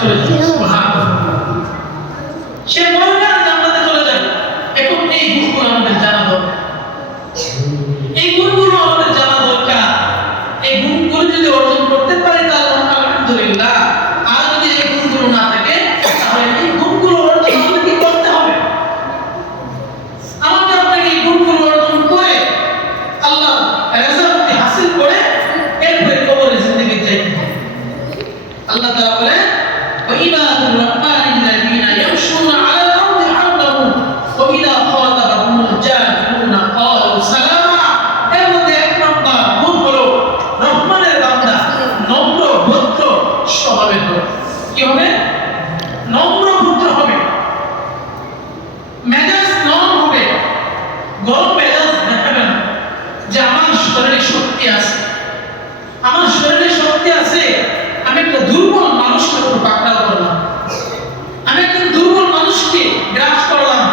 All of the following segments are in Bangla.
চলে যাবে। সুবহানাল্লাহ। সে মরবে আর জান্নাতে চলে যাবে। এখন এই গুণগুলো আমাদের জানা দরকার। এই গুণগুলো আমাদের জানা দরকার। এই গুণগুলো যদি অর্জন করতে পারি তাহলে আলহামদুলিল্লাহ। আর যদি এই গুণগুলো না থাকে তাহলে এই গুণগুলো অর্জন আমাদের কি করতে হবে? আমাকে আপনাকে এই গুণগুলো অর্জন করে আল্লাহ রেজাল্টটি হাসিল করে এরপরে কবরে জিন্দেগি যেতে হবে। আল্লাহ তাআলা বলে ওয়াইবাদুর রাহমানিল্লাযীনা ইয়ামশুনা আলাল আরদি হাওলাহু ওয়া ইযা খাতাবাহুমুল জাহিলুনা ক্বালু সালামা। এর মধ্যে এক নম্বর গুণ হলো রহমানের বান্দা নম্র ভদ্র স্বভাবের হবে। কি হবে? নম্র ভদ্র হবে, মেজাজ নরম হবে, গরম মেজাজ দেখাবে না যে আমার শরীরে শক্তি আছে, আমার শরীরে শক্তি আছে, আমি একটা দুর্বল মানুষকে উপর পাকড়াও করলাম, আমি একজন দুর্বল মানুষকে গ্রাস করলাম,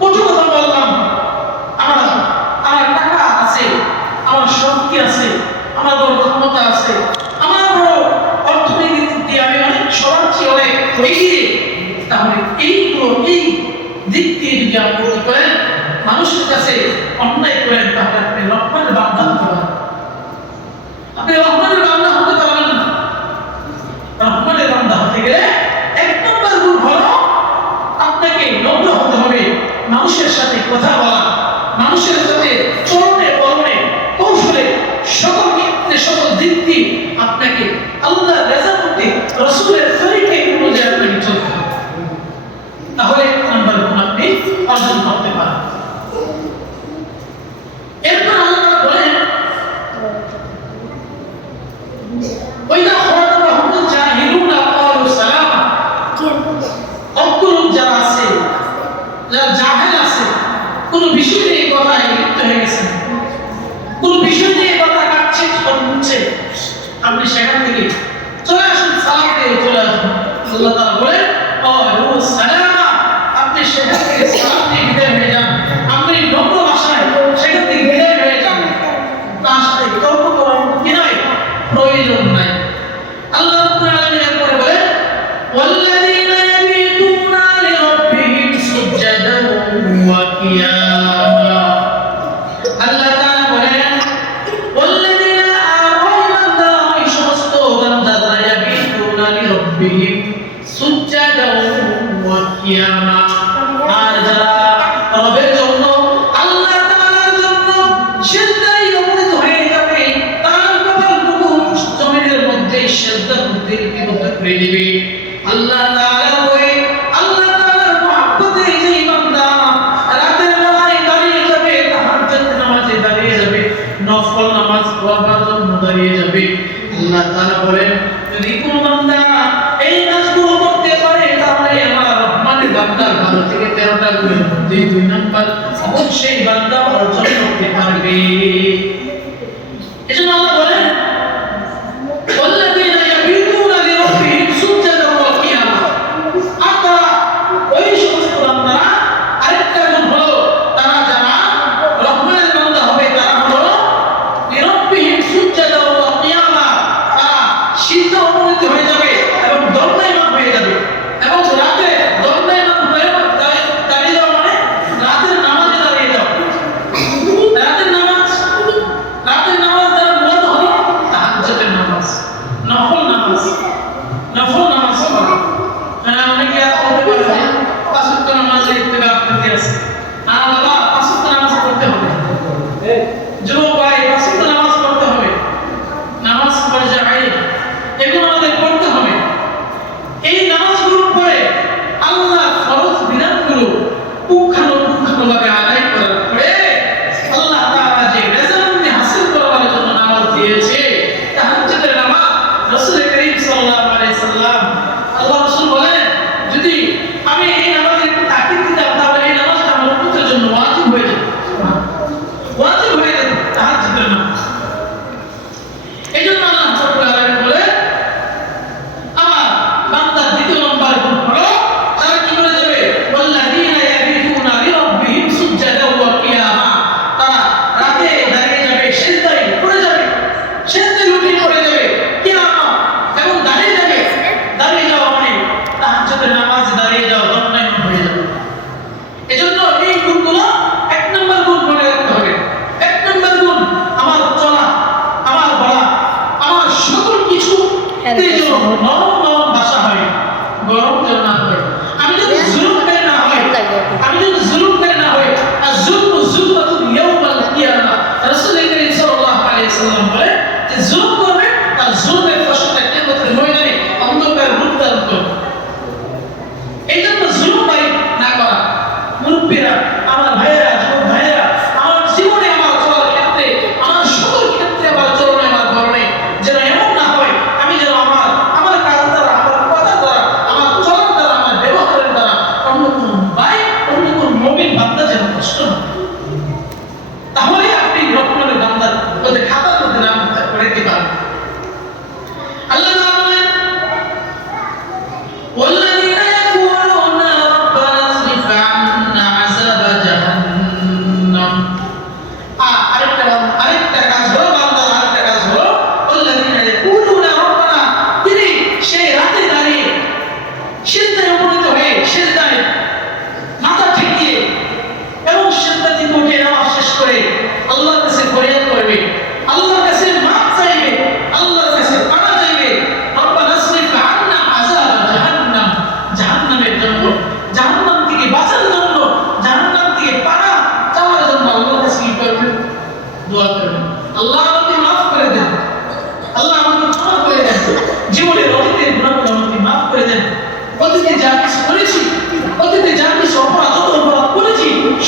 কটু কথা বললাম, আমার আমার টাকা আছে, আমার শক্তি আছে, আমার বড় ক্ষমতা আছে, আমার বড় অর্থনীতি দিয়ে আমি অনেক সবার চেয়ে অনেক এগিয়ে। তাহলে এইগুলো এই দিক দিয়ে যদি আপনি কি করেন মানুষের কাছে অন্যায় করেন তাহলে আপনি রহমানের বান্দা হতে পারেন। আপনি রহমানের বান্দা হতে পারবেন না। রহমানের বান্দা হতে গেলে এক নম্বর গুণ হলো আপনাকে নম্র হতে হবে, মানুষের সাথে কথা বলা, মানুষের সাথে চরণে বরণে কৌশলে সকল ক্ষেত্রে সকল দিক দিয়ে আপনাকে আল্লাহ রেজাল্টে রাসূলের তরিকা অনুযায়ী আপনাকে চলতে হবে। তাহলে এক নম্বর গুণ আপনি অর্জন করতে পারেন। এরপর আল্লাহ বলেন ওয়াইদা খাতাবাহুমুল জাহিলুনা ক্বালু সালামা। অজ্ঞ যারা আছে, যারা জাহেল আছে, কোন বিষয় নিয়ে কথায় লিপ্ত হয়ে গেছেন, কোন বিষয় নিয়ে কথা কাটছে শুনছে, আপনি সেখান থেকে চলে আসুন, সালাম দিয়ে চলে আসুন। আল্লাহ তাআলা বলেন ক্বালু সালামা। আপনি সেখান থেকে সালাম দিয়ে বিদায় হয়ে যান, আপনি নম্র ভাষায় সেখান থেকে বিদায় হয়ে যান। তার সাথে তর্ক করার কি নয়, প্রয়োজন নাই। আল্লাহ রাব্বুল আলামিন এরপরে বলেন ওয়াল্লাযীনা ইয়াবিতুনা লিরাব্বিহিম সুজদান ওয়া কিয়ামা। আল্লাহ তাআলা বলেন ওয়াল্লাযীনা আমানু ওই সমস্ত বান্দা যারা ইয়াবিতুনা লিরাব্বিহিম সুজদান ওয়া কিয়ামা। আর যারা রবের জন্য আল্লাহ তাআলার জন্য সিজদায় অবনত হয়ে যাবে, তার কপালটুকু জমিনের মধ্যে সিজদার মধ্যে লিপিবদ্ধ করে দিবে। আল্লাহ তাআলার ভয়ে, আল্লাহ তাআলার মহব্বতে যেই বান্দা রাতের বেলায় দাঁড়িয়ে যাবে, তাহাজ্জুদ নামাজে দাঁড়িয়ে যাবে, নফল নামাজ পড়ার জন্য দাঁড়িয়ে যাবে, আল্লাহ তাআলা বলেন যদি কোনো বান্দা এই কাজগুলো করতে পারে তাহলে আমার রহমানের বান্দার 12 থেকে 13টা গুণের মধ্যে 2 নাম্বার অবশ্যই বান্দা অর্জন করতে পারবে। এজন্য আল্লাহ বলেন ওয়াল্লাযীনা ইয়াবিতুনা লিরাব্বিহিম সুজদান ওয়া কিয়ামা। আপনারা ওই সমস্ত বান্দারা আরেকটা গুণ হলো তারা যারা রহমানের বান্দা হবে তারা হলো লিরাব্বিহিম সুজদান ওয়া কিয়ামা। তারা সিজদা অবনত হয়ে যাবে এবং দণ্ডায়মান হয়ে যাবে, এবং রাতে দণ্ডায়মান হয়ে দাঁড়িয়ে যাওয়া মানে রাতের নামাজে দাঁড়িয়ে যাওয়া। রাতের নামাজ দ্বারা মূলত হলো তাহাজ্জুদের নামাজ, নফল নামাজ পড়া। অনেকে বলতে পারে যে 5 ওয়াক্ত নামাজে ইত্তেফাক করতে আছে। বাবা 5 ওয়াক্ত নামাজ পড়তে হবে, যুবক ভাই 5 ওয়াক্ত নামাজ পড়তে হবে, নামাজ পড়ে যায় এগুলো আমাদের পড়তে হবে। এই নামাজগুলোর পরে আল্লাহ ফরজ বিধানগুলো পুঙ্খানুপুঙ্খভাবে আদায় করার পরে আল্লাহ তাআলা যে রেজাল্ট হাসিল করার জন্য নামাজ দিয়েছে তাহাজ্জুদের নামাজ, রাসূল করিম সাল্লাল্লাহু আলাইহি সাল্লাম আল্লাহ রাসূল বলেন যদি আমি এই নামাজের তাকিদ দিতাম তাহলে এই নামাজটা আমার উম্মতের জন্য ওয়াজিব হয়ে যেত, ওয়াজিব হয়ে যেত তাহাজ্জুদের নামাজ। এজন্য আল্লাহ রাব্বুল আলামিন বলে আমার বান্দার দ্বিতীয় নম্বর গুণ হলো তারা কি করে যাবে ওয়াল্লাযীনা ইয়াবিতুনা লিরাব্বিহিম সুজদান ওয়া কিয়ামা। তারা রাতে দাঁড়িয়ে যাবে, সিজদায় পড়ে যাবে, সিজদায় লুটিয়ে পড়ে যাবে, কিয়ামা এবং দাঁড়িয়ে যাবে,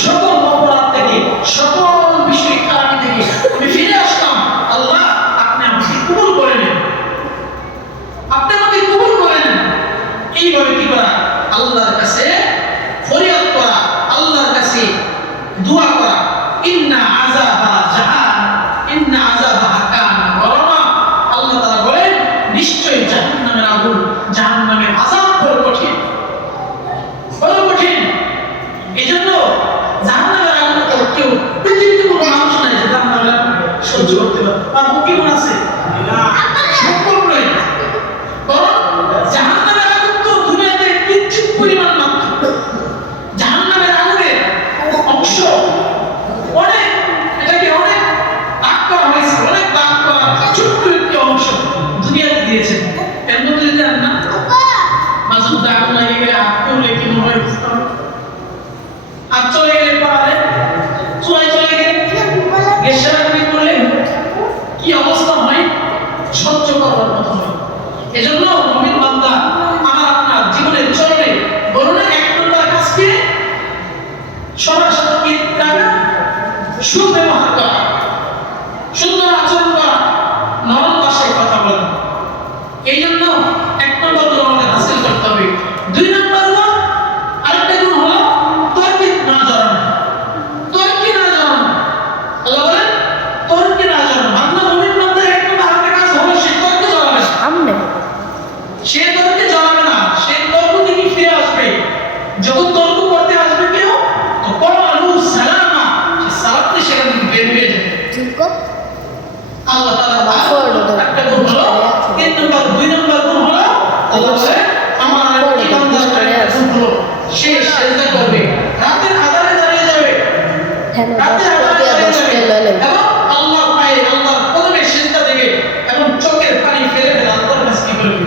সকল অপরাধ থেকে, সকল বিষয় খারাপি থেকে আমি ফিরে আসলাম, আল্লাহ আপনি আমাকে কবুল করে নেন, আপনি আমাকে কবুল করে নেন। এইভাবে কি করা? আল্লাহর কাছে ফরিয়াদ করা, আল্লাহর কাছে দোয়া করা। ইন্না আযাবা জাহান্নাম, ইন্না আযাবাহা কানা গরামা। আল্লাহ তাআলা বলেন নিশ্চয়ই জাহান্নামের আগুন, জাহান্নামের আযাব বড় কঠিন, বড় কঠিন। এজন্য জাহান্নামের আগুন তো কেউ, পৃথিবীতে কোনো মানুষ নাই যে জাহান্নামের আগুন সহ্য করতে পারে। আর কি মনে আছে? না, সম্ভব নয়। কারণ জাহান্নামের আগুন তো দুনিয়াতে কিঞ্চিৎ পরিমাণ মাত্র। জাহান্নামের আগুনের অংশ অনেক, এটাকে অনেক ভাগ করা হয়েছে, অনেক ভাগ করা ছোট্ট একটি অংশ দুনিয়াতে দিয়েছেন। এর মধ্যে যদি না মাঝে মধ্যে আগুন লাগে গেলে আটকে হলে কি মনে হয় বুঝতে হবে। আর চলে গেলে পারে, চুয়ায় চলে গেলে, গ্যাসের আগুনে পড়লে কি অবস্থা হয় সহ্য করার মতো হয়। এজন্য মুমিন বান্দা আমার আপনার জীবনের চরণে বলুন এক নম্বর কাজকে সবার সাথে কি রাখা? সুব্যবহার করা, সুন্দর আচরণ করা, নরম ভাষায় কথা বলা। এই জন্য এক নম্বর গুণ আমাদের হাসিল করতে হবে। দুই নম্বর গুণ, আরেকটা গুণ হলো তর্কে না জড়ানো, তর্কে না জড়ানো। আল্লাহ বলেন তর্কে না জড়ানো। বান্দা মুমিন বান্দা এক নম্বর আরেকটা কাজ হলো সে তর্কে জড়াবে না, সে তর্কে জড়াবে না, সে তর্ক থেকে ফিরে আসবে। যখন তর্ক করতে আসবে কেউ, তো ক্বালু সালামা, সে সালাত দিয়ে সেখান থেকে বের হয়ে যাবে। আল্লাহ তাআলা একটা গুণ হলো, তিন নম্বর, দুই নম্বর গুণ হলো আল্লাহ বলে আমার এই বান্দার একটা গুণ হলো সে সিজদা করবে, রাতের আঁধারে দাঁড়িয়ে যাবে, রাতের আঁধারে দাঁড়িয়ে যাবে এবং আল্লাহর পায়ে, আল্লাহর কদমে সিজদা দেবে এবং চোখের পানি ফেলে ফেলে আল্লাহর কাছে কি বলবে?